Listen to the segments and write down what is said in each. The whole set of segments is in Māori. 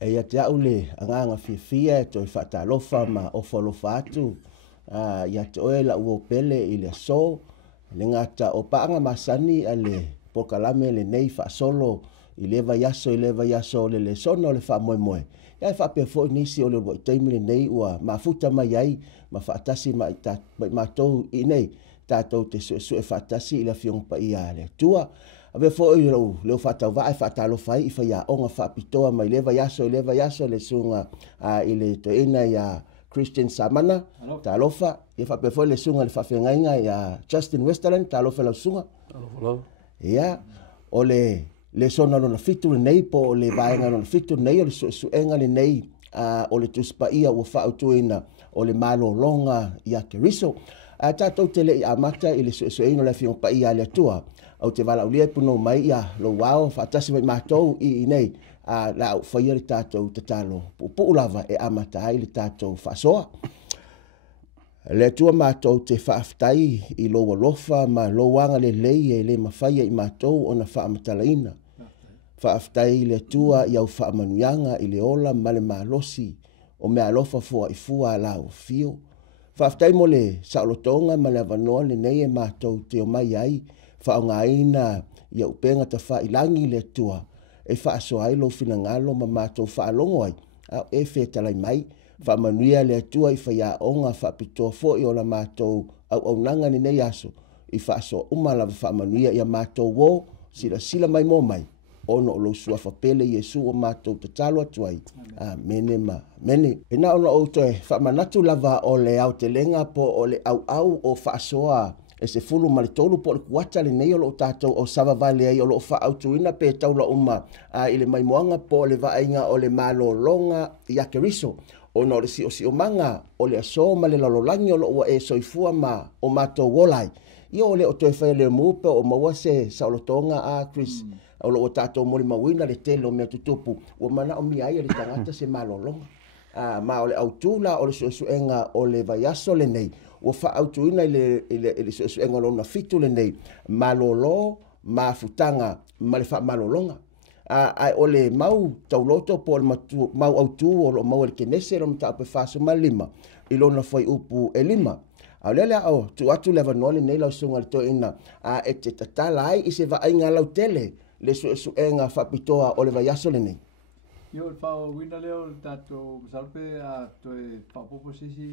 e ia te au le anganga fia to i whaatalofa ma o whalofa atu ia te oe la ua pele i le so le ngata o paanga masani a le pokalame le nei whaasolo i leva yaso le sono le wha moe moe ia wha pe fo nisi o le ua i teimi le nei ua mafuta mai ai ma whaatasi ma tau i nei tātou te sue whaatasi i la fiong pa i a le tua ave fo i leo whatau vae whaatalofa i whaia onga whaapitoa mai leva yaso le sunga i le toina ia Christian Samana, talofa, e fa pe foi le sunga le fa fengainga ya Justin Westerland, talofa la sunga. Ia, o le sona no fitu nei po le vaenga no fitu nei o le su enga le nei o le tuspa ia o fa autuina o le malo longa ia Keriso. Tatou tele i amata i le su ino le fiong pa ia le tua. Au te vala ulia puno mai ia lo wao fa tasi mai matou i nei. La au whaia le tātou te talo. Pupu lava e amata ai le tātou whasoa. Le tua mātou te whaaftai i loa lofa ma loanga le lei e le mawhaia i mātou o na whaamatalaina. Whaaftai le tua i au whaamanuianga i le ola ma le malosi o mea lofa fua i fua la o fio. Whaaftai mo le saolotonga ma le avanoa le nei e mātou te o mai ai whaongaina i au penga ta whailangi le tua. E whaaso ai lo fina ngalo ma mātou whaalongo ai. E whetalai mai, whaamanuia le atua i whaia onga whaapitoa fo i ola mātou au nanga ni nei aso. I whaaso umalawa whaamanuia i a mātou wo, sila mai mō mai. Ono o lo sua whapele Yesu o mātou te talo atuai. Mene ma, mene. E na ono o toe, whaamanatu lava o le au te lenga po o le au o whaasoa e se fulu malitolu po le kuata le nei o lo tātou o sava vale ai o lo wha autuina pe taula uma i le maimuanga po le vaenga o le malo longa i Keriso. O no le si o manga o le aso ma le lalolangi o lo ua e soifua ma o mātou wolai. I o le o toi whaia le muupe o maua se saulotonga a Chris. O lo o tātou mori mawina le telo mea tutupu. O mana o mi ai le tangata se malo longa. Ma o le autula o le suenga o le vaiaso le nei. O fa autuina ile suenga lona fitu le nei. Malolo, mafutanga, ma le fa malolonga. Ai o le mau tauloto po le mau autu o lo mau le kenese lo mta pe faso malima. Ilona foi upu e lima. Au lele au tu atu le vanole nei lau sunga le toina. E te tatala ai i se va ainga lau tele le suenga whapitoa o le vaiaso le nei. Yo whao wina leo tato salpe toe whapopo sisi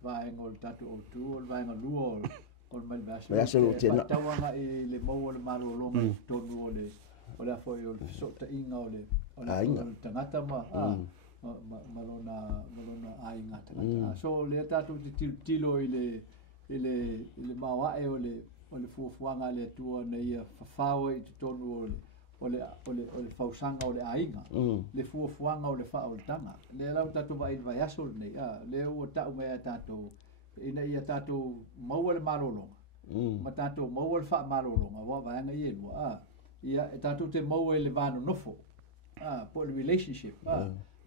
vaenga o tato o tu o vaenga lua o le vaiaso lo tena. Tawanga i le mau o le maro o longa tonu o le afo i o le sota inga o le tangata ma malona ainga tangata. So le tato te tilo i le mawae o le fuafuanga le tua na ia whawhawa i te tonu o le fausanga o le ainga le fuafuanga o le whaoltanga le lau tatu vai aso nei le o tau mea tatu ina ia tatu maua le marolonga ma tatu maua le wha marolonga wa vaenga i elua ia tatu te maua le vano nofo po le relationship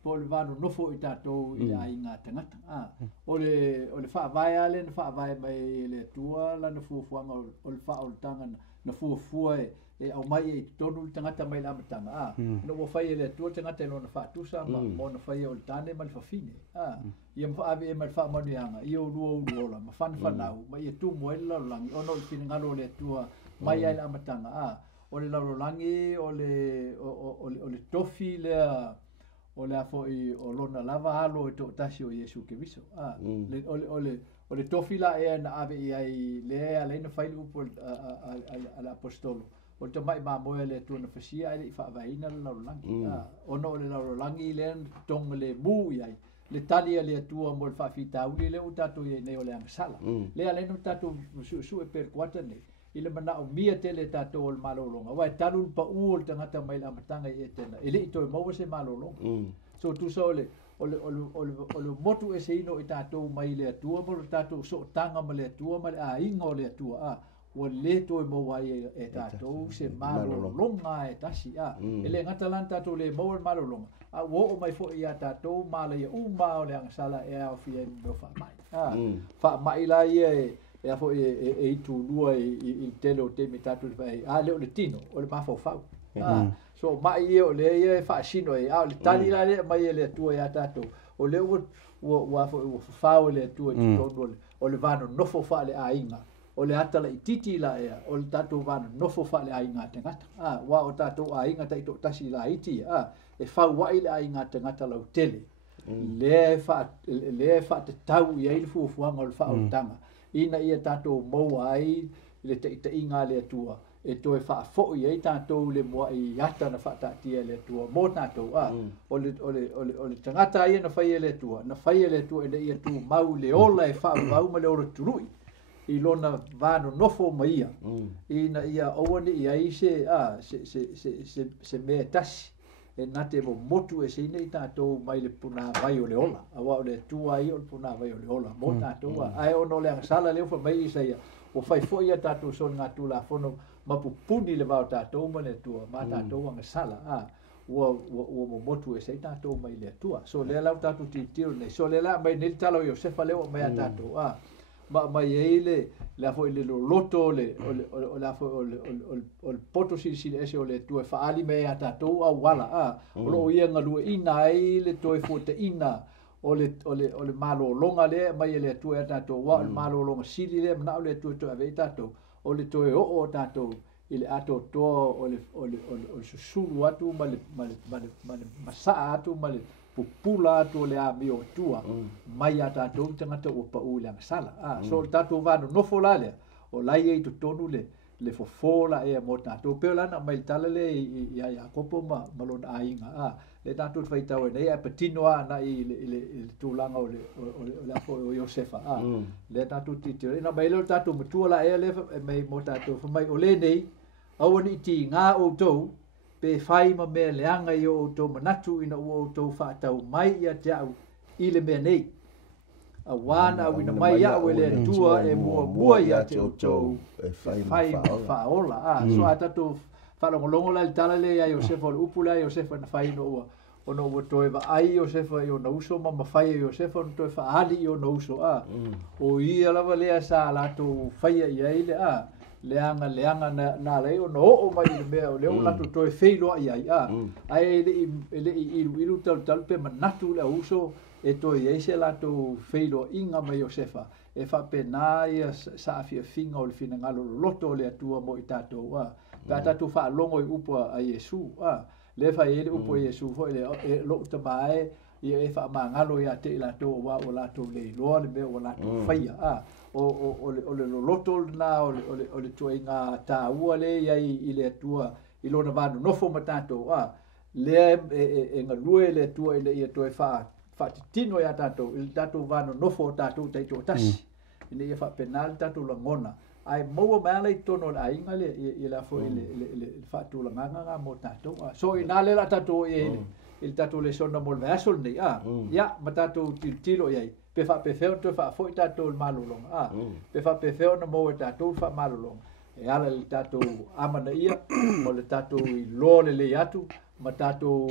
po le vano nofo i tatu i le ainga tangata o le wha vai ale na wha vai mai le tua la na fuafuanga o le whaoltanga na fuafua e au mai e tonu le tangata mai la matanga no mo fai le tua tangata no na fatusa ma mo na fai o tane mal fafine ia mo ave e mal fa manuanga ia o ruola ma fan fanau ma ia tu mo ela langi ono i fina ngalo le tua mai ai la matanga o le langi o le tofi le o le afo i o lona lava halo e to tasi o Yesu Keriso o le tofi la e na ave ai le ale na fai upo al apostolo o te mai mamoe le tuna fasia i whaavaina le laulangi. Ono le laulangi le tonga le mu iai. Le talia le atua mo le whawhitauli le o tatu i nei o le angasala. Le aleno tatu su e per kuata nei. I le mana o mia te le tatu o le malolonga. Wai talu pa ua le tangata mai la matanga i e tena. E le ito e maua se malolonga. So tu sa o le motu e se ino i tatu mai le atua mo le tatu so tanga ma le atua ma le a inga o le atua o le to mo wai e tatou se malo longa e tasi ele ngata lan tatou le mo malo longa wo o mai fo ia tatou mala ia uma o le sala e au fia no fa mai la ia e fo e tu lua i telo te mi tatou vai le o le tino o le mafo fa so mai o le ia fa sino e a le tali la le mai le tua ya tato o le wa fa o le tua to o le vano no fo fa le ainga o le ata la titi la e o le tato vano no fo fa le ainga te ngata wa o tato ainga tai to tasi la iti e fa wa ile ainga te ngata la tele le fa te tau ia il fu ngol fa o tanga ina ia tato mo ai le te inga le tua e toe fa fo i tatou le mo i ata na fa tatia le tua mo tatou o le tangata ia na fai le tua e ia tu mau le ola e fa mau ma le ora turui i lona vano nofo mai ina ia owani ia i se me tasi e nate mo motu e se nei tatou mai le puna vai o le ola awa o le tua i o le puna vai o le ola mo tatou ai ono le sala le fa mai i se o fai fo ia tatou son ngatu la fono mapupuni le vau tatou ma le tua ma tatou anga sala ua mo motu e se tatou mai le tua so le lau tatou titiro nei so le la mai nil talo Iosefa leo mai tatou ma mai ele la fo le loto le o la fo o poto si ese o le tua fa ali mai tatou wala o lo ia ngalu ina ai le toi fo te ina o le malo longa le mai le tua tatou wa malo longa sili le na le tua to ave tatou o le toe o tatou ile ato to o le susulu atu male masa atu male pupula atu le ami o tua mai ata tatou tangata o pa u le sala so tatou vano no folale o lai e to tonu le fofola e mo tatou pe lana mai tala le ia kopo malon ainga le tatou fai tau nei a patino na i le tulanga o le Iosefa le tatou titiro ina mai le tatou mutua la e le mai mo tatou mai o le nei awani ti nga o tou pe fai ma me le anga i o tou manatu ina o tou fa tau mai ia tau i le me nei a wana wina mai ia o le tua e mua ia te o tou fai fa ola so atatou falongolongo la tala le ia Iosefa o upula Iosefa na fai no ono o toe va ai Iosefa i o na uso ma fai Iosefa no toe fa ali i o na uso o ia lava le sa la tu fai ia ile leanga na le o no mai le me o le o la tu toe feilo ai ai le ilu tal pe manatu le uso e toe ia se la tu feilo inga mai Iosefa e fa pena ia sa fia finga o le fina ngalo loto le atua mo i tatou tatou fa longo i upo a Iesu le fa ele upo Iesu foi le lo tabae ia e fa mangalo ia te la to wa o la to le lo le be o la to faia o le loto na o le to inga ta ua le ia i le tua i lo na vanu no fo matato le e nga lue le tua ile ia to fa tino ia tato il tato vanu no fo tato te to tas ile ia fa penal tato la ngona ai mo ba le tono ai nga le ia fo le fa tu la nga mo tato so ina le la tato il tato le sona mo le asol ni ya matato tilo ia pe fa pe feo to fa fo tato malulong pe fa pe feo no mo tato fa malulong e ala il tato amana ia mo le tato i lo le atu matato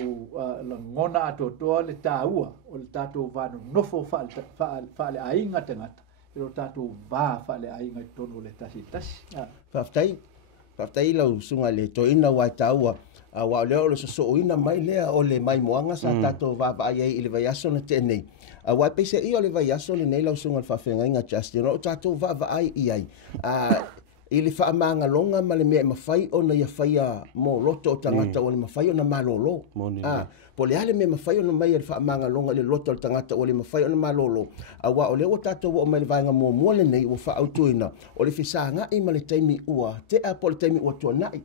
la ngona ato to le taua o le tato vanu no fo fa le ainga tengata lo tato va fa le ainga tono le tasi Faftai lau sunga le to ina wai taua wa leo le so ina mai lea o le mai moanga sa tato va ai le vai aso na tenei wa pese i o le vai aso le nei lau sunga fa fenga inga Justin o tato va ai ai ili fa manga longa ma le me mafai o na ia faia mo loto tangata o le mafai o na malolo po le ale me mafai o na mai fa manga longa le loto tangata o le mafai o na malolo wa o le o tato o mai vanga mo le nei o fa autuina o le fisanga i ma le taimi ua te a po le taimi ua tuanai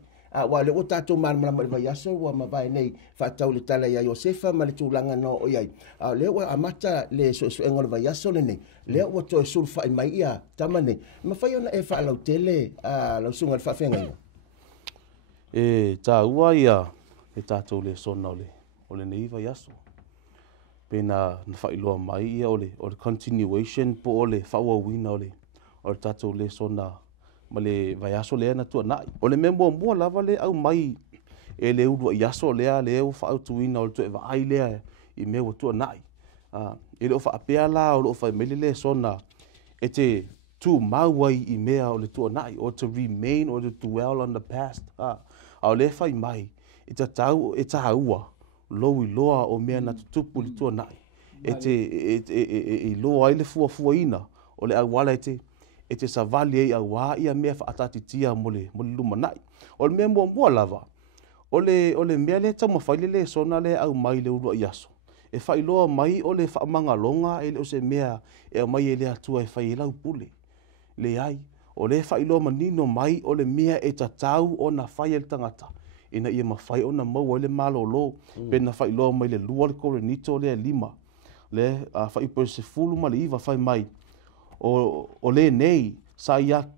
wa le o tato man ma vai aso wa ma vai nei fa tau le tala ia Iosefa ma le tulanga no o iai le o amata le so engol vai aso le nei le o to sul fa mai ia tamane ma fai ona e fa la tele la sunga fa fenga ta ua ia e tato le sona o le nei vai aso pena na fa ilo mai ia o le continuation po o le fa wa wina o le tato le sona ma le vai aso le na tua nai o le membo mo lava le au mai e le u i aso le u fa tu ina o tu vai le i me o tua nai e le fa apea la o fa mele le sona e te tu mawai i mea o le tua nai or to remain or to dwell on the past o le fa mai e ta tau e ta ua lo i loa o mea na tutupu li tua nai e loa i le fua ina o le awala e te savali ei awa ia mea whaatatitia mo le luma nai o le mea mua lava o le mea le tau mawhaile le sona le au mai le urua i aso e whailoa mai o le whaamanga longa e le o se mea e au mai e le atua e whai lau pule le ai o le whailoa manino mai o le mea e tatau o na whai el tangata ina ia mawhai o na maua le malolo pe na whailoa mai le lua le korenito le lima le whai po se fulu ma le iwa whai mai o le nei sa ia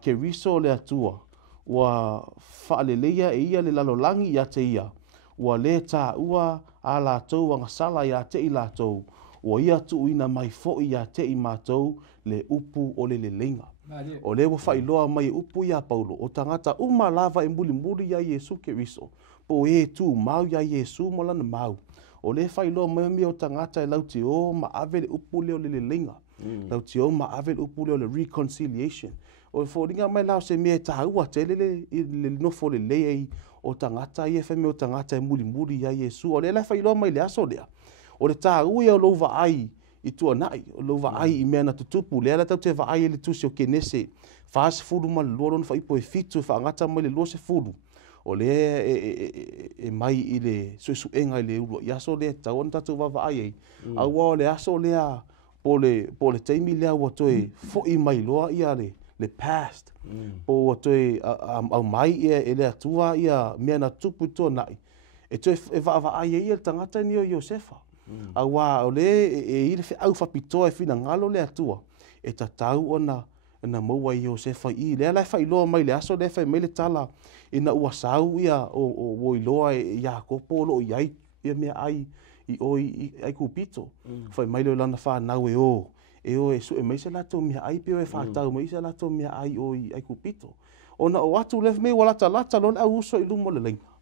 ke riso le atua ua whaaleleia e ia le lalolangi ia te ia ua le tā ua a lātou anga sala ia te i lātou ua ia tu ina mai fo ia te i mātou le upu o le lenga o le wa whailoa mai upu ia Paulo o tangata uma lava e muli ia Yesu ke riso po e tu mau ia Yesu mo lana mau o le whailoa mai o tangata e lauti o ma ave le upu leo le lenga lauti o ma ave le upu leo le reconciliation o fōringa mai lao se mea tāua te le nofo le lei o tangata i e wheme o tangata e muli ia Yesu o le lai whailoa mai le aso lea o le tāua ia o louwa ai i tua nai o louwa ai i mea na tutupu lea la tau te wa ai e le tusi o kenese whaase furu ma le lua lona whaipo e fitu e whaangata mai le lua se furu o le e mai i le suenga i le urua i aso lea tau ana tatu wa ai ei au o le aso lea po le teimi lea ua toe fo i mai loa ia le past po ua toe au mai ia e le atua ia mea na tupu i tua nai e toe e wa ai ei le tangata ni o Iosefa au wa o le i le au whapitoa e whina ngalo le atua e tatau ona na maua i Iosefa i lea lai whailoa mai le aso le whai mai le tala ina ua sau ia o iloa e Iakopo lo iai ia mea ai i oi ai kupito whai mai leo lana whanau e su e mai se lato mea ai pio e whatau mai se lato mea ai oi ai kupito ona o atu le me wala lata lon au uso i lumo le lenga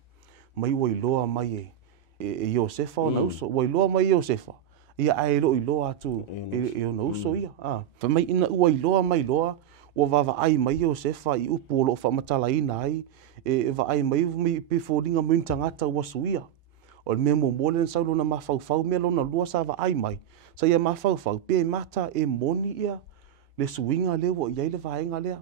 mai o iloa mai e Iosefa o na uso o iloa mai Iosefa ia ai lo iloa atu e ona uso ia fa mai ina ua iloa mai loa o vava ai mai Iosefa i upu lo fa matala ina ai e va ai mai pe fodinga mo tangata ua suia o le mea mole na saulo na mafau mea lona lua sa va ai mai sa ia mafau pe mata e moni ia le suinga le o ia le vaenga le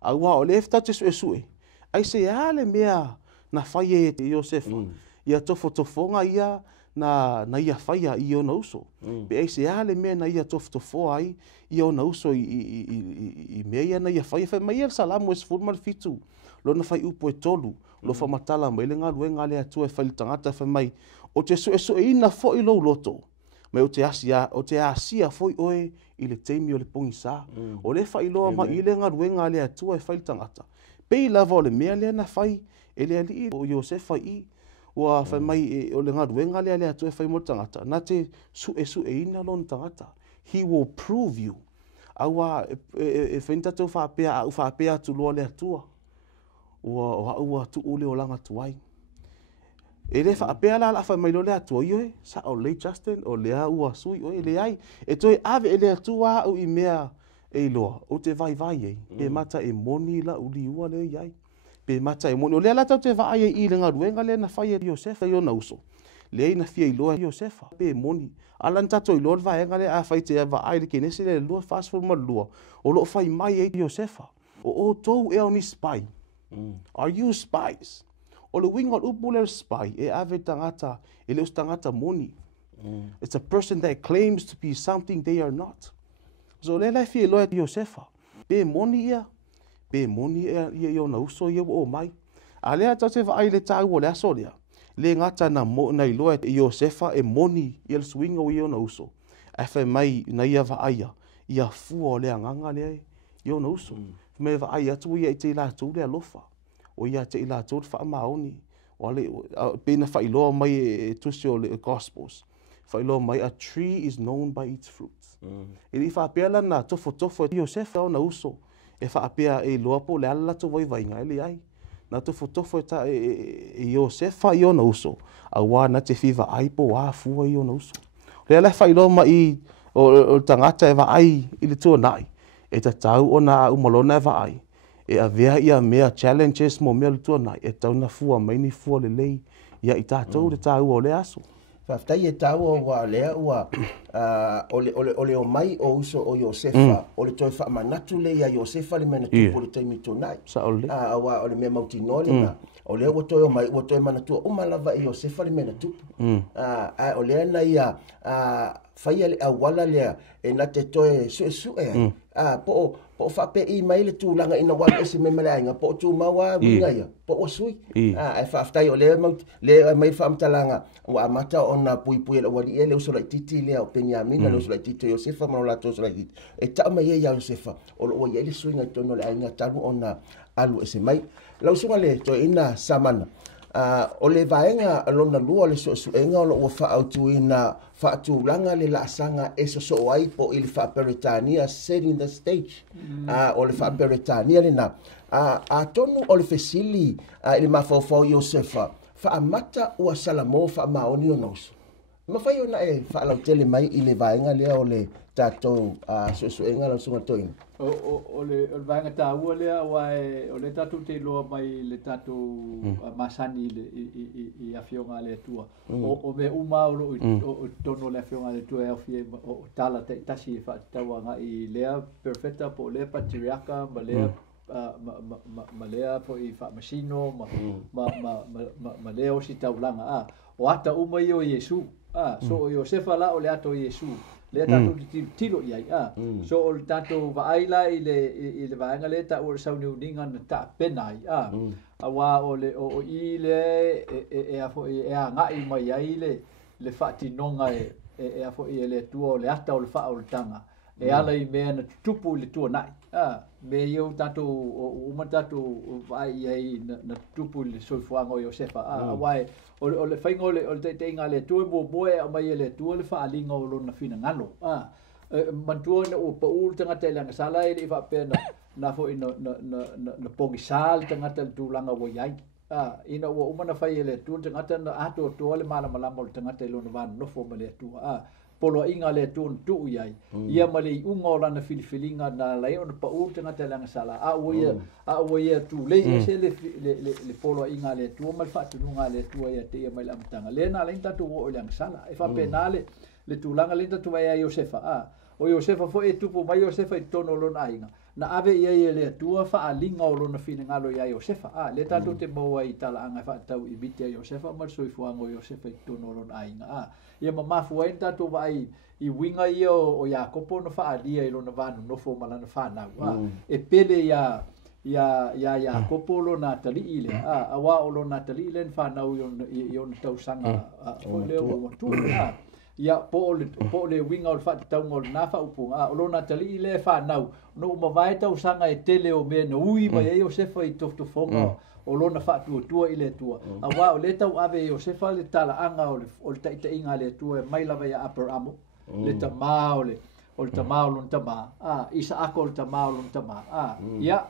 au o le fta te sue ai se ale mea na fai e Iosefa ia tofonga ia na ia faia i ona uso pe ai se ale mea na ia tofo ai i ona uso i mea ia na ia faia fa mai el salamu es formal fitu lo na fai upo e tolu lo fa matala mai le ngaluenga le atu e fai tangata fa mai o te so e ina fo i lo loto mai o te asia foi oe i le teimi o le pongisa o le fai loa ma i le ngaluenga le atu e fai tangata pe lava o le mea le na fai e le ali o Iosefa i ua fai mai o le ngaluenga le atu e fai mo tangata na te su e ina lon tangata he will prove you awa e fenta to fa pe tu lo le atua ua tu ule o langa tuai e le fa pe ala fa mai lo le atua yo sa o le Justin o le ua sui o le ai e toi ave le atua o i mea e loa o te vai e pe mata e moni la uli ua le ai pe mata e moni o le ala tau te vai i le ngaruenga le na fai e Iosefa yo na uso le na fia i loa Iosefa pe moni ala ntato i loa vaenga le a fai te vai le kenesi le loa fast for ma lua o lo fai mai e Iosefa o tou e oni spy are you spies o le winga upu le spy e ave tangata e le tangata moni it's a person that claims to be something they are not so le la fia loa Iosefa pe moni ia ia na uso ia o mai ale ata se vai le tau o le aso le ngata na mo na iloa Iosefa e moni ia le swinga o ia na uso e fa mai na ia va aia ia fu o le nganga le ia na uso me va ai atu ia te la tu le lofa o ia te la tu fa maoni o le pena fa ilo mai tu se o le gospels fa ilo mai a tree is known by its fruits e fa pela na tofo Iosefa na uso e fa apea e lo po le ala tu vai ngai ai na tofo ta Iosefa io na uso a wa na te fiva ai po wa fu io na uso le fa ilo mai o tangata e va ai i le tu nai e ta tau ona umalona e vai e avea ia mea challenges mo mea lutua na e tauna fua mai ni fua lelei ia i tātou le tāua o le aso. Whaftai e tāua wa lea ua ole o mai o uso o Iosefa, ole toi whaamanatu le ia Iosefa le mena tupu le taimi tonai. Sa ole. Awa ole mea mauti nole na. Ole ua toi o mai, ua toi manatua umalava i Iosefa le mena tupu. Ole ana ia whaia le awala lea e na te toe sue po whape i mai le tūlanga ina wala e se me mele ainga po tū maua winga ia po o sui e whaftai o le mai whamtalanga wa amata o na pui le wali e le usola i titi lea o Penyamina le usola i titi Iosefa manola to usola i titi e tau mai e ia Iosefa o lo ia le suinga i tono le ainga talu o na alu e se mai lau sunga le to ina samana o le vaenga lona lua le sosuenga o lo ua whaautu ina whaatūlanga le laasanga e so ai po ili whaaperetania setting the stage o le whaaperetania le na a tonu o le fesili ili mawhauwhau Iosefa whaamata ua salamo whaamaoni o nausu mawhai ona e whaalau tele mai i le vaenga lea o le tātou sosuenga lau sunga toina o le vaenga tā ua lea o le tātou te loa mai le tātou masani i awhionga le tua o me uma o tono le awhionga le tua e awhie o tala te tasi e whaataua nga i lea perfecta po lea patriarka ma lea ma lea po i whaamasino ma lea o si taulanga o ata uma i o Iesu so o Iosefa la o le ato Iesu le tātou tilo iai so o le tātou vaaila i le vaenga le ta ua sauni uninga na ta penai a wā o i le e a ngai mai ai le whaatinonga e a fo i le tua o le ata o le wha o le tanga e ala i mea na tupu le tua nai me iau tātou uma tātou vai iai na tupu le soifuanga o Iosefa a wai o le whainga o le teinga le tua moe a mai le tua le whaalinga o lona fina ngalo mantua na o paul tangata i langa sala i le whapena na fo i na pongi sal tangata le tūlanga o iai ina ua uma na whai le tua tangata na ato o tua le malamalama o le tangata i lona vana nofo ma le tua polo inga le tu tu iai ia mali unga o lana filifilinga na lai ona paul tangata langa sala a uia tu le se le polo inga le tu mal fatu nga le tu ia te ia mai la mtanga le na lenta tu o langa sala e fa penale le tu langa lenta tu ia Iosefa o Iosefa fo e tupu mai Iosefa i tono lona ainga na ave ia le tua fa alinga o lona fininga lo ia Iosefa le tatu te moa i tala anga fa tau i bitia Iosefa mal soifuanga o Iosefa i tono lona ainga ia mamafu ai tatu vai i winga ia o Iakopo no fa alia i lona vanu no fo malana fa na e pele ia Iakopo lona tali ile awa o lona tali ile fa na yo tau sanga o le o tu ia po le winga o fa tau ngol na fa upunga o lona tali ile fa na no ma vai tau sanga e tele o me no ui mai Iosefa i tof fonga o lona fa tua ile tua awa o le tau ave Iosefa le tala anga o le taita inga le tua mai lava ia Abraham le tama o le tama o le tama Isaac o le tama o le tama ia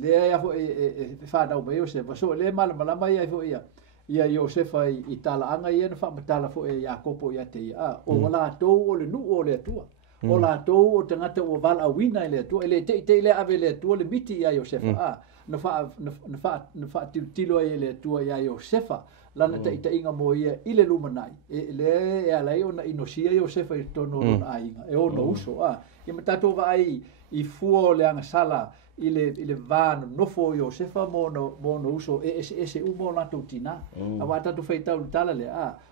le ia fo e fa na o Iosefa so le malama ia fo ia Iosefa i tala anga ia na fa matala fo e Iakopo ia te o la tou o le nu o le tua o la tou o tangata o vala wina le tua le te le ave le tua le miti ia Iosefa na fa tilo le tua ia Iosefa lana te inga mo ia ile lumanai le ala ona inosia Iosefa i tono na ainga e ono uso ia matato vai i fuo le anga sala ile vano nofo Iosefa mo no uso ese umo na tutina awa tatu feita tala le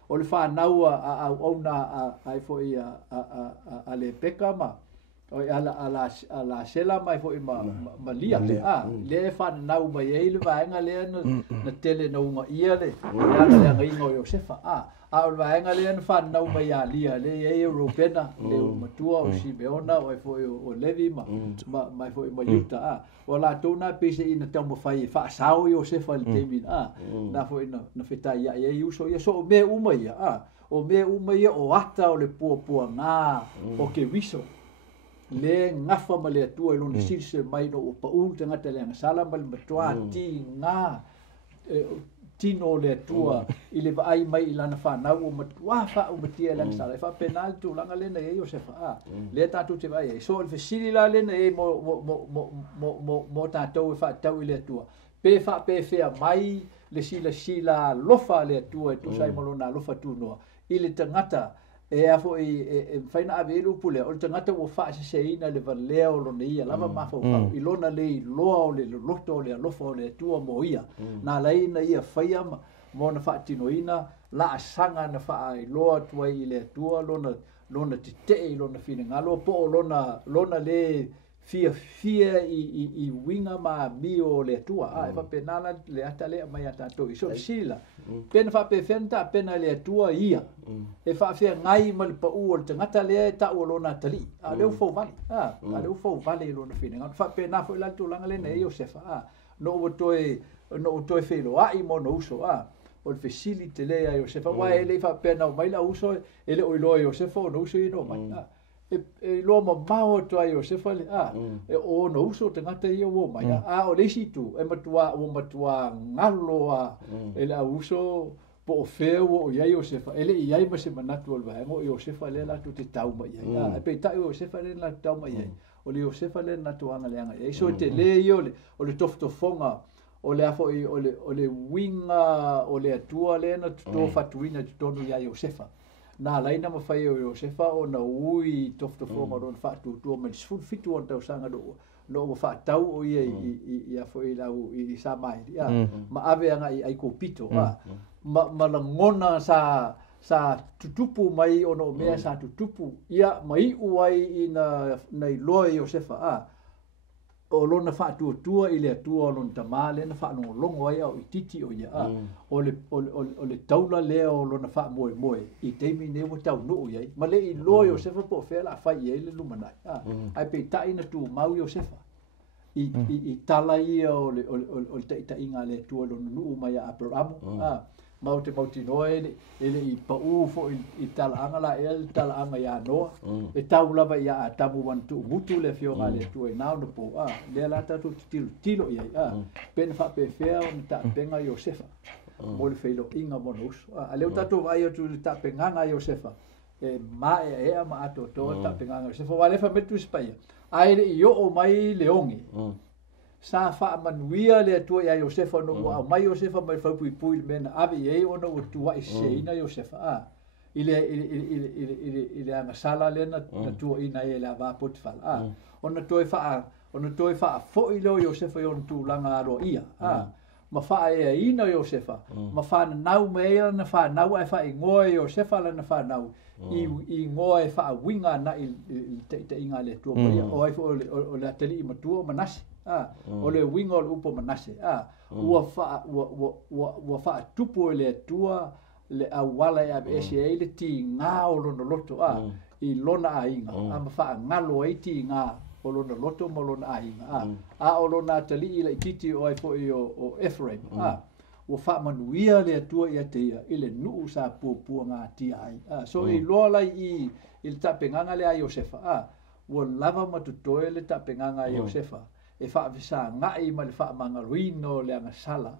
o le fa naua ona ai fo ia ale pekama o ala sela mai fo ma lia le fa nau mai ele vaenga le na tele no uma ia le ya le ngai Iosefa o vaenga le fa nau mai ya lia le Europena le matua o Simeona o fo o Levi mai fo ma Yuta o la tona pese ina tamo fai fa sao Iosefa le temin na fo na feta ia uso ia so me uma ia o me uma ia o ata o le pua nga o ke wiso le ngafa ma le tua lona silse mai no o paul tangata le sala mal matua ti tino le tua i le vai mai i lana whanau o matua wha o matia lang sala. Wha penal tu langa lena e o se wha. Le tātou te vai e. So il fesili la lena e mo tātou e wha tau i le tua. Pe wha pe whea mai le sila lofa le tua e tu sai malona lofa tu noa. I le tangata e afo i whaina avelu pule. O le tangata o wha se ina le valeo lo ne ia. Lava mawha whau. I lona le i loa o le loto o le lofa o le tua mo ia. Nā leina ia whaia mo na wha tino ina. La sanga na wha i loa tua i le tua. Lona te te lona whina ngalo. Po lona le fia i winga ma mio le tua. E wha penala le ata lea mai ata to. I so sila. Pena wha pe fenta pena le tua ia. E wha fia ngai ma le pa ua le tangata lea e ta ua lona tali. A leo fau vali. A leo fau vali lona whina. Wha pena fo ila tu langa lena e o sefa. No o toe whelo ai mo no uso. O le fesili te lea e o sefa. Wa e le wha pena o mai la uso e le oiloa e o sefa o no uso i no mai. E loa ma mao toa i o sefa le e o no uso te ngata i o mai o le situ e matua ngalo e le uso po o feo o iai o sefa ele iai ma se manatu o le vahengo i o sefa le la tu te tau mai e pe tai o sefa le la tau mai o le o sefa le na tuanga le anga e so te le i o le toftofonga o le afo i o le winga o le atua le na to fatuina tonu iai o sefa na laina ma fai o sefa o na ui toftofonga ron fatu tu ma sful fitu on tau sanga no fa tau o i afo i lau i sa mai ma ave anga i ko pito ma la ngona sa tutupu mai ono mea sa tutupu ia mai uai na i loi o sefa o lona fa tua i le tua lon tamale na fa no longo ai o titi o ia o le taula le o lona fa moe i teimi ne o tau no ia ma le i loi o sefa po fela fa i le lumanai ai pe tai na tu mau o sefa i tala ia o le ta inga le tua lona nu mai a programo mauti noe ele i pa u fo i tala anga la el tala anga ya no e tau lava ya tamu wan tu mutu le fio ngale tu e nau no po le la ta tu tilo ia pen fa pe fea on ta penga Josefa mo le feilo inga bonus ale ta tu vai tu ta penga Josefa e ma e ma ato to ta penga Josefa wale fa metu spaia ai le yo o mai leongi sa fa manuia le tua ia Josefa no mai Josefa mai fa pui men ave e ona o tua i seina Josefa ile anga sala le na tua ina e la va potfal ona toi fa fo ilo Josefa yon tu langa ro ia ma fa e ina Josefa ma fa nau me na fa nau e fa ngoe Josefa la na fa nau i ngoe fa winga na te inga le tua mai o ai o le tele i tua manasi o le winga o upo manase ua fa tupu le tua le awala ya bese le ti nga o lono loto i lona ainga ma fa ngalo ai ti nga o lona loto mo lona ainga o lona tali le titi o ai fo o Ephraim ua fa manuia le tua ia te ia ile nu sa pu nga ti ai so i lola i il tapenganga le Josefa ua lava matutoe le tapenganga Josefa e fa visa ngai ma le fa mangaruino le anga sala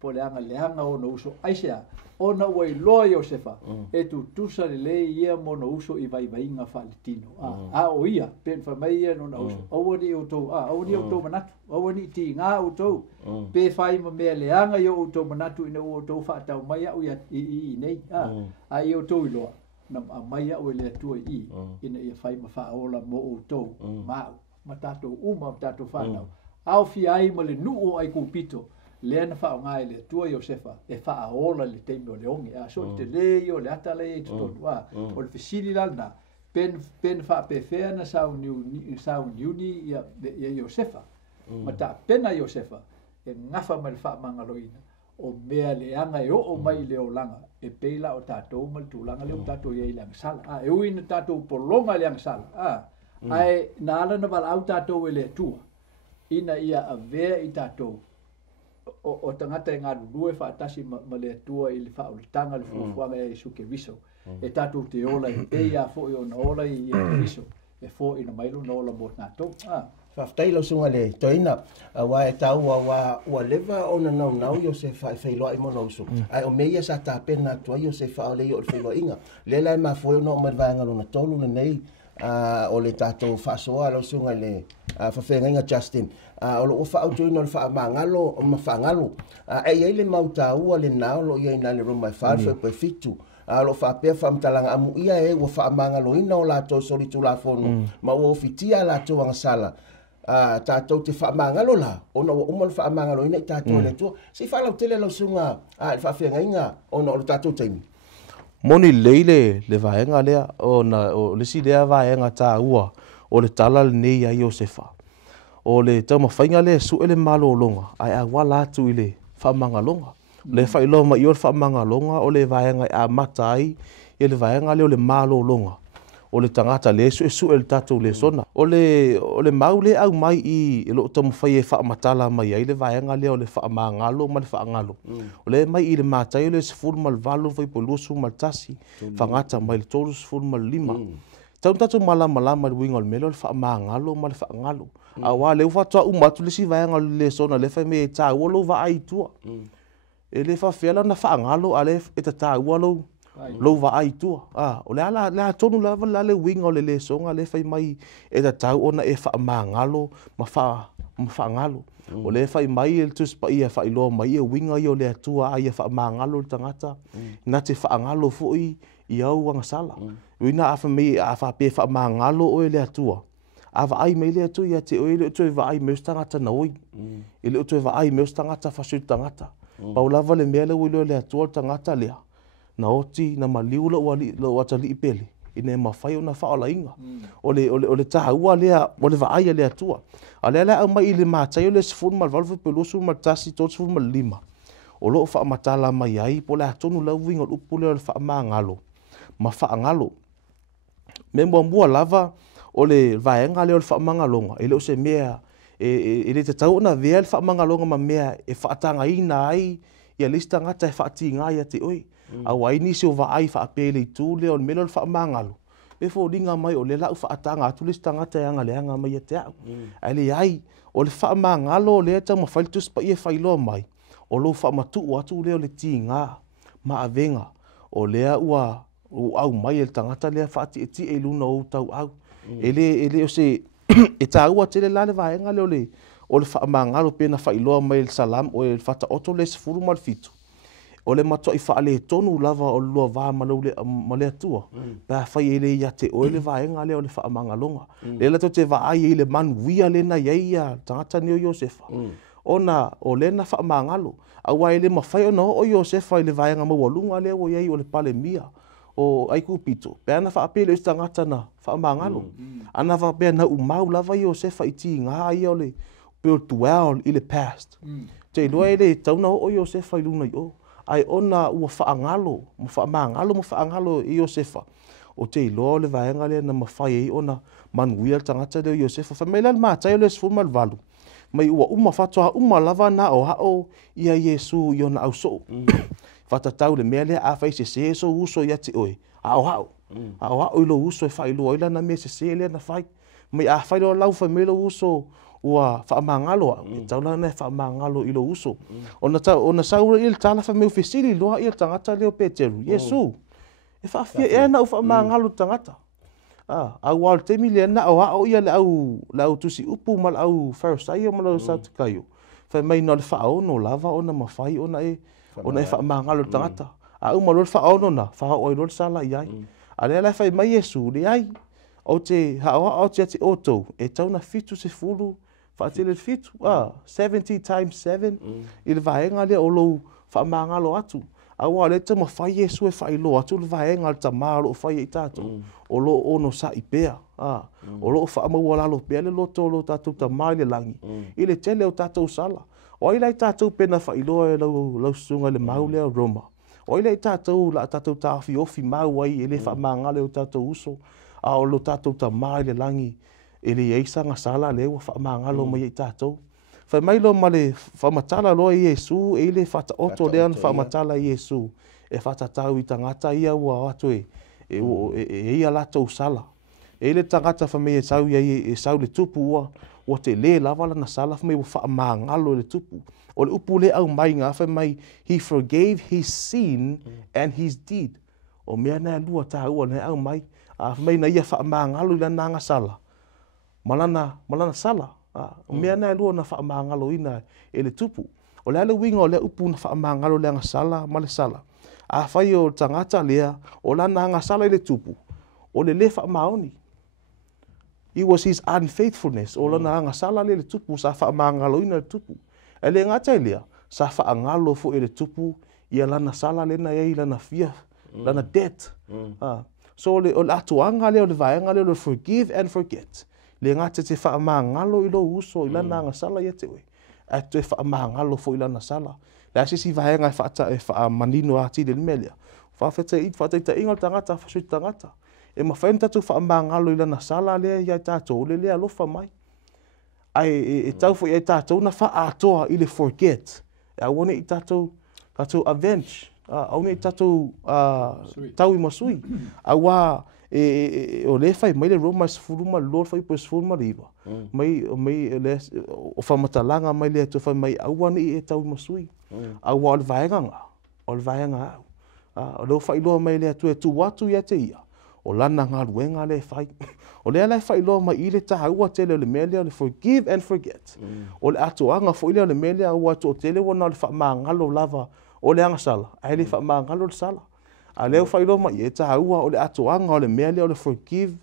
po le anga o no uso aisea ona wai lo Josefa e tu tusa le ia mo no uso i vai inga fa litino o ia pen fa mai no no uso o ni o manatu o ni ti nga o to pe fai ma me le anga yo o to manatu ina o to fa tau mai o ia i nei ai o to lo na mai o le tu i ina ia fai ma fa ola mo o to ma tato uma tato whanau. Au fi ai ma le nuu ai kupito, le ana whao ngai le tua Josefa, e wha ola le teimi o le ongi. So te le o le ata le e tutonu. O le fisiri lalna, pen wha pe whea na sau niuni ia Josefa. Ma ta pena Josefa, e ngafa ma le wha mangaloina. O mea le anga e o mai le o langa. E peila o tatou ma le tūlanga le o tatou ia i le angsala. E uina tatou polonga le angsala. Ai nala na wala au tātou e le tua. Ina ia a vea i tātou. O tangata e ngā lulue whaatasi ma le tua i le whaolitanga le fuafuanga e suke viso. E tātou te ola i peia fo i o na ola i e viso. E fo i na mailu na ola mo tātou. Whaftai lo sunga le toina wa e tau wa leva ona nau yo se whailoa i mona uso. Ai o meia sa ta pena tua yo se wha o le o le whailoa inga. Lela e mawhoi no o marvanga lona tolu na nei o le tātou whasoa lo sunga le whawhenga inga Justin. O lo o wha autuina o le wha mangalo o ma whangalo. E le mauta ua le nao lo ia ina le rumai whawhoi koe fitu. Lo whapea whamtalanga amu ia e wa whaamangalo ina o lātou sori tu la fono. Ma o fitia lātou anga sala. Tātou te whaamangalo la, ona o umal whaamangalo ina i tātou le tua. Si whalau tele lau sunga, le whawhenga inga, ona o le tātou taimi. Moni leile le vaenga lea, o lesi lea vaenga tā ua, o le tala le nei a Iosefa. O le tau mawhainga lea su ele malo longa, ai a wala atu i le whaamangalonga. Le whailo ma i o le whaamangalonga, o le vaenga a matai, i le vaenga lea o le malo longa. O le tangata le su e su el tatou le sona. O le mau le au mai i lo tamu whai e whaamatala mai ai le vaenga le o le whaamangalo ma le whaangalo. O le mai i le mātai o le sifuru ma le valo vai po lusu ma le tasi. Whangata mai le tolu sifuru ma le lima. Tau tatou malama le winga o le mele o le whaamangalo ma le whaangalo. A wā leu whatua umatu le si vaenga le sona le whai me e tā ua lo va ai tua. E le whawhiala na whaangalo a le e ta tā ua lo. Lo va ai tua o le ala tonu lava la le winga o le songa le fai mai e ta tau ona e fa mangalo ma fa ngalo o le fai mai el tus pa ia fa ilo mai e winga yo le tua ai fa mangalo tangata na te fa ngalo foi i au wanga sala wina afa me afa pe fa mangalo o le tua ava ai me le tua ia te o le tua va ai me tangata na oi ile tua va ai me tangata fa su tangata pa lava le mele o le tua tangata le na oti na maliu lo atali ipele ina mafai ona faola inga ole tahaua lea ole vaai le atua ale ala au mai le matai ole sifun mal valve pelusu mal tasi tot sifun mal lima o lo fa matala mai ai po le atonu la winga o upule le fa mangalo ma fa ngalo me mo lava ole vaenga le fa mangalonga ele o se mea ele te tau na vea le fa mangalonga ma mea e fa tanga ina ai ia lista ngata e fa tinga ia te oi au ai ni se o vai fa apele tu le on melo fa mangalo e fo dinga mai o le la fa atanga tu lista ngata yanga le anga mai te ai ai o le fa mangalo le ta mo fal tu spa e failo mai o lo fa matu atu le le tinga ma avenga o le ua au mai el tangata le fa ti e luna o tau au ele o se e ta ua te le la le vaenga le o le fa mangalo pena failo mai el salam o el fata oto le furu mal fitu o le mato i whaale tonu lava o lua vā malea tua. Pea whai ele ia te oele vaenga le o le whaamangalonga. Le lato te vaai e le manu wia le na iaia tangata ni o Iosefa. Ona o le na whaamangalo. Awa ele mawhai ona o Iosefa i le vaenga mawalunga le o iei o le pale mia o aiku pito. Pea na whaapele o tangata na whaamangalo. Ana whapea na umau lava Iosefa i ti ngā ia o le peo dwell i le past. Te loa ele tauna o Iosefa i luna i o. Ai ona ua whaangalo, mo whaangalo i Iosefa. O te iloa le vaenga le na mawhai ei ona manuia tangata le o Iosefa. Whameila le mātai o le sifuma le valu. Mai ua whatoa lava na o hao ia Iesu i ona au so. Whatatau le mea le a whai se so uso ia te oe. A o hao. A o hao ilo uso e whai ilo oila na mea se le na whai. Mai a whai lo lau whamelo uso ua whaamangalo e taula na whaamangalo ilo uso. Ona saura il tala whameu whisiri loa i tangata leo Peteru. Iesu, e whaafia e na u whaamangalo tangata. Au wal temi le na au hao ia le au tusi upu mal au Pharisee mal au Sadukaio. Whai mai na le whaono lava ona mawhai ona e whaamangalo tangata. Au malo le whaono na whao oi lo sala iai. Ale ala whai mai Iesu le ai. O te hao te ati oto e tauna fitu se fulu whaatele fitu, 70 times 7, i le vaenga lea o lou whaamangalo atu. Awa le te ma whai Iesu e whai lo atu, le vaenga le tamaro o whai e tātou. O lo ono sa i pēa. O lo whaamaua lalo pēa le loto o lo tātou tamai le langi. I le tele o tātou sala. O i lai tātou pena whai loa e lau sunga le mau lea Roma. O i lai tātou la tātou tāwhi ofi mau ai e le whaamangalo o tātou uso. A o lo tātou tamai le langi. Ele eisa nga sala le wa whaamangalo mai i tātou. Whai mai lo ma le whamatala loa i Iesu, e le whata oto lea na whamatala i Iesu. E whatatau i tangata ia ua atu e ia latou sala. E le tangata whamei e sau le tupu ua, ua te lē lava lana sala fa mai ua faamagalo i le tupu o le upu le au mai ngā fa mai he forgave his sin and his deed o mea na lua tāua na au mai a fa mai na ia faamagalo i lana agasala malana sala o mea na lua na faamagalo ina e le tupu o le ale winga o le upu na faamagalo le agasala ma le sala a fai o tangata lea o lana agasala i le tupu o le faamaoni. It was his unfaithfulness o lana agasala le tupu sa faamagalo ina le tupu e le ngata lea sa faangalo fo i le tupu ia lana sala lena ia lana fia lana debt so le atuanga le o le vaenga le forgive and forget le ngata te faamagalo i lo uso i lana agasala ia te we a te faamagalo fo i lana sala la sisi vaenga e faamanino ati le melia faafeta inga tangata fa tangata e mawhainta tu faamagalo i lana sala lea ia tātou le lea alofa mai ai e tau fo ia tātou na faatoa i le forget e awane i tātou avenge awane i tātou tau i masui awa o le fai mai le Romans fuluma Lord fai pos fuluma riva mai le o whamatalanga mai le tu fai mai awane i tau i masui awa o le vaenga o le fai loa mai le tu e tu watu ia te ia o lana ngā ruenga le fai o le ala fai loa mai i le tahaua tele o le mea le forgive and forget o le atoanga fo i le mea ua to tele wana o le faamagalo lava o le agasala ai le faamagalo le sala a leo fai loa mai e tahaua o le atoanga o le mea o le forgive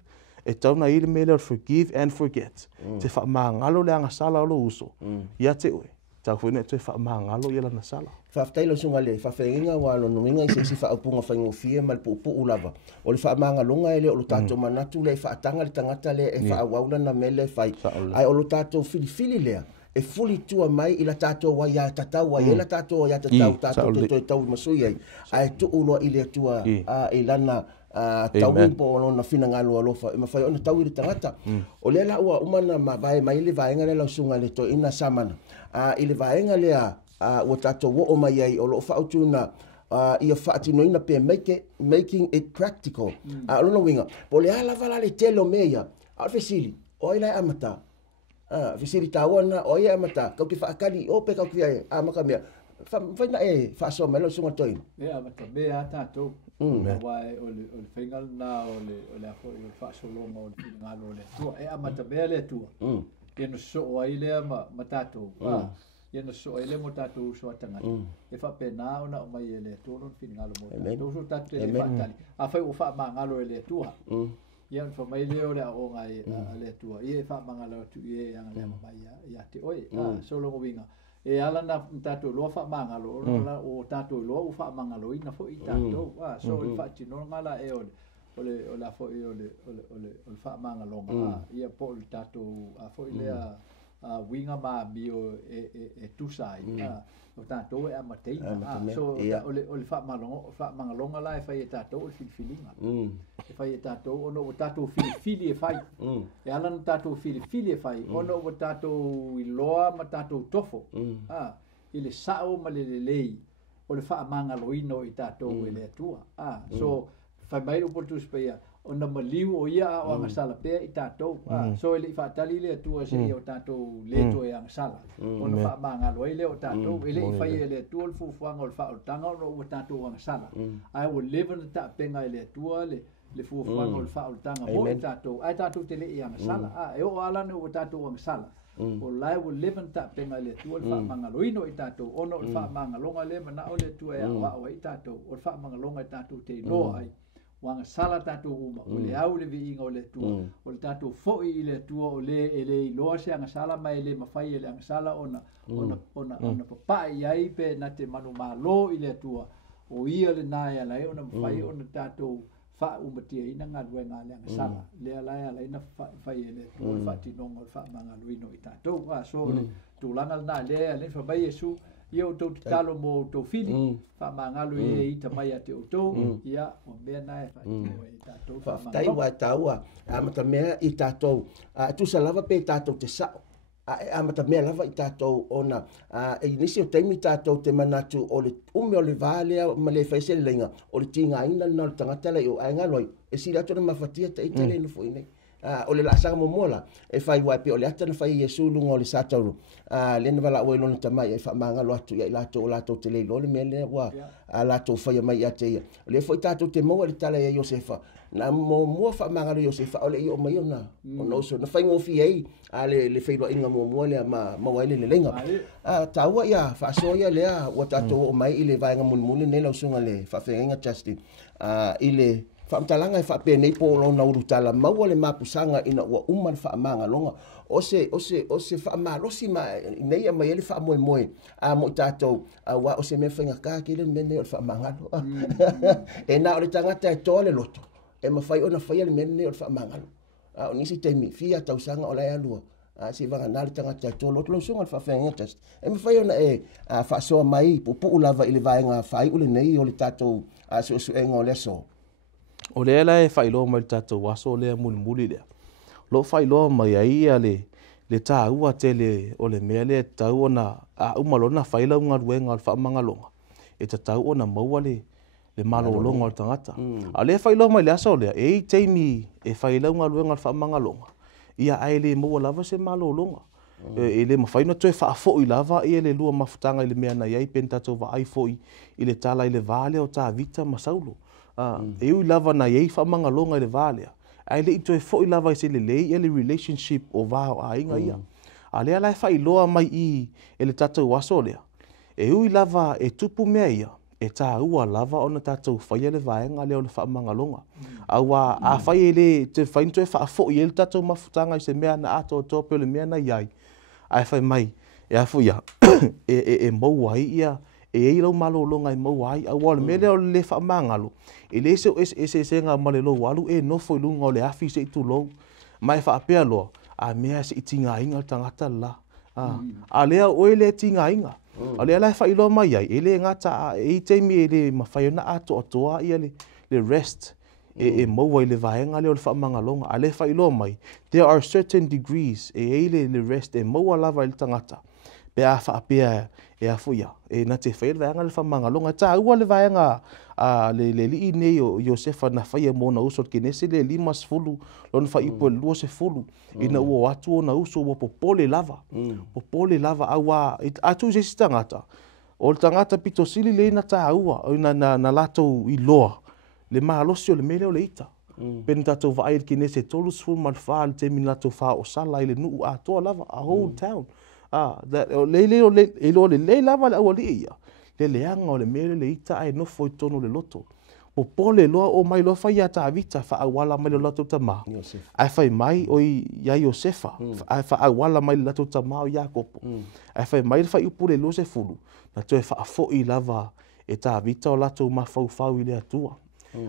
e tauna i le mea le forgive and forget te faamagalo le agasala o lo uso ia te oe tau fuina te faamagalo ia lana sala faafetailo sunga le faafeginga wa lo nuinga i se faapuga faigofie ma le puupuu lava o le faamagaloga e le o lo tatou manatu le faatanga le tagata le e faauauna na me le fai ai o lo tatou filifili lea e fuli tua mai i la tatou wa ia tatau ai la tatou ia tatou te tau masui ai ai tuu loa i le atua i lana tau po lona finagalo alofa ma fai ona tau i le tagata o le la ua umana ma vai mai le vaenga le lausuga le toina samana i le vaenga lea ua tatou o mai ai o loo fautuna ia faatinoina pe making it practical lona winga po le ala vala le telo meia a fesili o ila amata fesili tawana o ia amata kau ki faakali o pe kau ki ai amaka mea fai na e faso melo sunga toina e amata mea tatou wai o le whaingal na o le afo i o le whaasolonga o le ngalo o le tua e amata mea le tua e no so ai lea ma tatou ia na so ele mo tatou so tangata e fa pena ona o mai ele to non fin ngalo mo tatou so tatou e fatali a fa o fa mangalo ele tua ia fa mai le o le o ngai ele tua ia fa mangalo tu ia yang le mai ia te oi so lo winga e ala na tatou lo fa mangalo o tatou lo fa mangalo ina fo i tatou so i fa tino ngala e o la fo o fa mangalo ia po tatou a fo ile winga ma bio e tusai o tatou e amatei so o le fa mangalonga la e fai tatou o filifilinga e fai tatou ono o tatou filifili e fai e ala no tatou filifili e fai ono o tatou iloa ma tatou tofo i le sao ma le lei o le fa mangaloino i tatou e le atua so fai mai o portu speia ona maliu o ia o agasala pea i tatou so ele faatali le atua se o tatou leto e agasala ona faamagalo ai le o tatou ele i fai e le atua le fuafuaga o le faaolutaga ona ua tatou agasala ae ua leva na taapenga i le atua le fuafuaga o le faaolutaga mo i tatou ae tatou te leʻi agasala e o ala na ua tatou agasala o lae ua leva na taapenga i le atua le faamagaloino i tatou ona o le faamagaloga le manaʻo le atua e aʻoaʻo ai tatou o le faamagaloga i tatou te iloa ai wanga sala tatou uma o le au le viinga o le tua o le tatou foʻi i le tua o le e le iloa se agasala mai le mafai e le agasala ona papaʻi ai pe na te manumālō i le atua o ia lenā e alai ona mafai ona tatou faʻaumatiaina galuega a le agasala le alae alaina fai e le tua o le faatinoga o le faamagaloino i tatou so le tulaga lenā lea le famai iesu ia o tou tatalo mo tou fili faamagalo i e ita mai a te outou ia o mea na e faatino e tatou faafetai ua taua amata mea i tatou tusa lava pe tatou te saʻo amata mea lava i tatou ona e nisi o taimi tatou te manatu o le ume o le vā lea ma le faiselelaiga o le tigāina lena o le tagata lai o aegalo ai e sili atu ona mafatia taʻitele ina foʻi nei o le laasanga momola e fai wai pe o le ata na fai Iesu lunga o le satauru le na wala o lona tamai e fa mangalo atu ia lato te leilo le mele wa lato fai mai ate ia le foi tato te mo le tala ia Iosefa na mo fa mangalo Iosefa o le io mai ona no so na fai mo fi ai le fai lo inga mo le ma wai le lenga taua ia fa so ia le o tato o mai ile vai nga mun ne lo sunga le fa fenga Justin ile whaamtalanga e whape nei po lona urutala maua le mapusanga ina ua umar whaamanga longa o se whaamalosi nei a mai ele whaamoe mo tātou wa o se me whainga kākele mene o whaamangalo e nā o le tangata e toa le loto e mawhai ona whai le mene o whaamangalo o nisi teimi fia tausanga o lai alua se vanga nā le tangata e toa loto lo sunga le whawhenga test e mawhai ona e whaasoa mai pupu ulava ili vaenga whai ule nei o le tātou su enga o le so o le ala e whailoa mai tātou waso o lea muli lea. Lo whailoa mai ai le tā ua te le o le mea le tau ona umalona whaila unga ruenga al whaamangalonga. E ta tau ona maua le malo longa al tangata. A le whailoa mai le asa o lea, e teimi e whaila unga ruenga al whaamangalonga. Ia ai le maua lava se malo longa. E le mawhaina toe whaafo i lava i le lua mafutanga i le mea na iai pen tātou wa ai fo i le tala i le vale o tā vita masaulo. E ui lava na iei whamangalonga i le vālea. Ai le ito e fo i lava i se le lei e le relationship o vāo a inga ia. A lea lai whailoa mai i e le tātou waso lea. E ui lava e tupu mea ia. E tā ua lava ona tātou whaia le vaenga leo le whamangalonga. Awa a whai e le te whainto e whaafo i e le tātou mafutanga i se mea na ato o tōpeo le mea na iai. Ai whai mai e afu ia. e maua ia. E lau malo longa i mauai, a wale mele o le whaamangalo. E le se ngā male lo walu, e nofo i lunga o le afi se itu lo. Mai whaapea loa, a mea se iti ngā inga tangata la. A lea oe le ti ngā inga. A lea lai whailo mai ai, e le ngata, e teimi e le mawhaiona ato atoa ia le rest. E maua i le vaenga leo le whaamangalonga. A le whailo mai, there are certain degrees, e le rest, e maua lava i le tangata. Pe a whaapea e a fuia. E na te whaia vaenga le whamangalonga. Tā ua le vaenga le li nei o Iosefa na whaia mō na uso ke nese le 5 lona whai ipo e 2 ina ua atu o na uso ua popole lava. Popole lava awa atu se si tangata. O le tangata pito sili le ina tā ua na latou i loa. Le mahalosi o le mele o le ita. Pena tātou vaai ke nese 3 malwha le temi latou wha o sala i le nuu atoa lava. A whole town. Le lava le awali ia. Le leanga o le mele le ita ai nofo i tono le loto. O pole loa o mai loa whai ata avita wha awala mai le lato tama. Ai whai mai o ia Iosefa. Ai wha awala mai le lato tama o Iakopo. Ai whai mai le whai upu le lose fulu. Na toe wha afo i lava e ta avita o lato mawhau i le atua.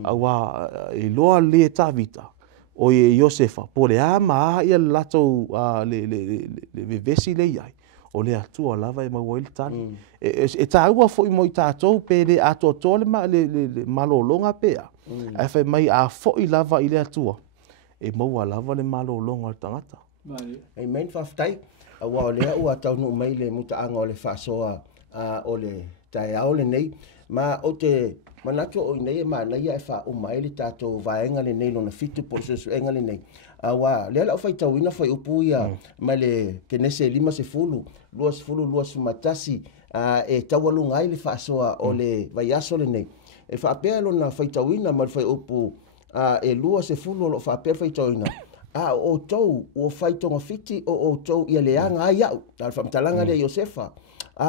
Awa e loa le ta avita. O Iosefa, po le ama ia le lato le vesi le iai. O le atua lava e maua ili tani. E tā ua fo i moi tātou pe le ato ato le malolonga pea. E whai mai a fo i lava i le atua. E maua lava le malolonga le tangata. E main whaftai, a wao lea ua taunu mai le mutaanga o le whasoa o le tae ao le nei. Ma o te manatua o nei e maanaia e wha o mai le tātou vaenga le nei lona fitu po su enga le nei. Awa, lea lau whai tauina whai upu ia mai le kenese 5 luas matasi e tawalu ngai le whasoa o le vaiaso le nei. E whaapea lona whai tauina mai whai upu e 2 lo whaapea whai tauina. O tau o whai tonga fiti o tau ia leanga ai au. Nā whamtalanga le Iosefa.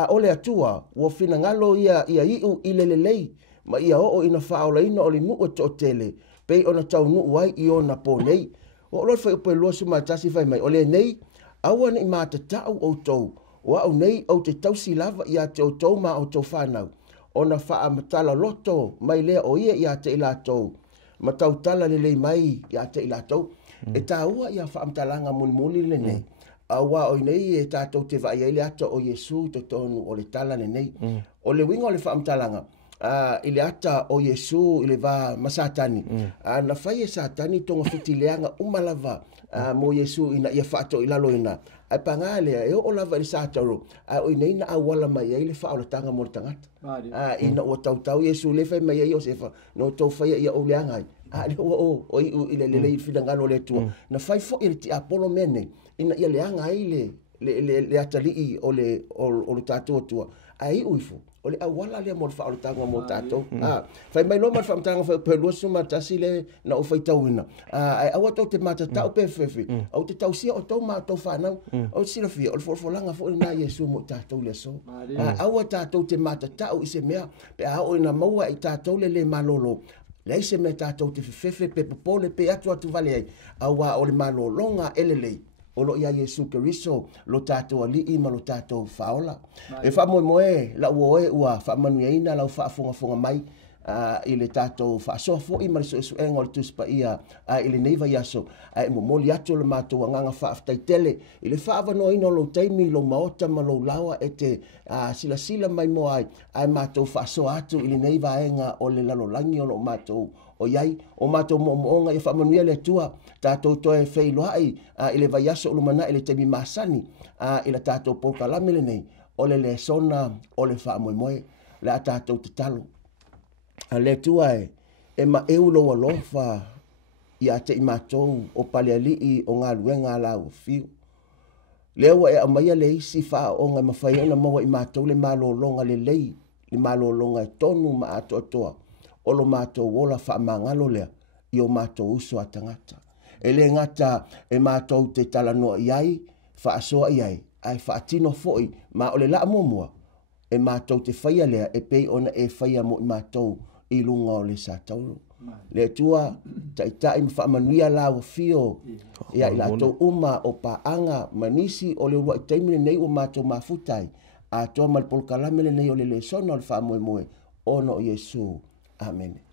O le atua, o whina ngalo ia iu i lelelei, ma ia o ina whaola ina o le nuu to tele, pei ona tau nuu ai i ona po nei. O lor whai upo e lua sumatasi whai mai, o le nei, aua ni mata tau o tau, o au nei au te tausi lava ia te o tau ma o tau whanau. Ona wha matala loto mai lea o ia te ila tau, ma tau tala lelei mai ia te ila tau, e tā ua ia wha amtalanga muli le nei. Awa o nei e tātou te vai ele ata o Iesu to tonu o le tala le nei. O le winga o le whaamtalanga. Ile ata o Iesu ile va masatani. Na whai e satani tonga whiti leanga umalava mo Iesu ina ia whaato i lalo ina. Ai pangale e o lava ili sātaro. O nei na awala mai e le whaolatanga mo le tangata. Ina o tautau Iesu le whai mai e Iosefa. No tau whai ia o leangai. le o ile fina ngalo le tua na fai fo ile ti apolo mene ina ia le anga ai le atali o le tato tua ai uifo o le awala le mo fa o tanga mo tato fai mai no ma fa tanga fa pelo suma tasile na o fai tawina ai awato te mata tau pe fefe au te tausia o tau ma to fa na o sila fi o fo langa fo na yesu mo tato le so awata to te mata tau ise mea pe a o ina maua i tato le malolo le ise me tato te fefe pe popole pe atu vale ai awa o le malolonga elelei o lo ia Yesu Keriso lo tato ali I ma lo tato faola e fa moe la uoe ua fa manueina la fa fonga mai I le tato fa so fo I ma so engol tuspa ia ile neiva yaso mo moli atu le mato nganga fa aftaitele ile fa no ino lo taimi lo maota ma lo lawa ete sila mai mo ai mato fa so atu ile neiva enga o le lalo langi o lo mato o yai o mato mo onga e fa manuia le tua tato to e fei loai ile vai aso lo mana ile temi masani ile tato polka la nei o le sona o le fa moe le tato te talo le tua e ma eulo alofa ia te mato o paleali o ngā luenga la o fiu lewa e amaia le isi fa o nga mawhai ona maua I mato le malo longa le lei le malo longa e tonu ma ato atoa o lo mato wola fa mangalo lea I o mato uso atangata e le ngata e mato te talanoa iai fa asoa iai ai fa atino foi ma o le la momua e mato te whaia lea e pei ona e whaia mo I mato I lunga o le sataulu le tua tai mwha manuia la o fio ia I lato uma o paanga manisi o le ua I taimine nei o mato mafutai a toa malpolkalamele nei o le sona o le wha moe ono o Yesu. Amen.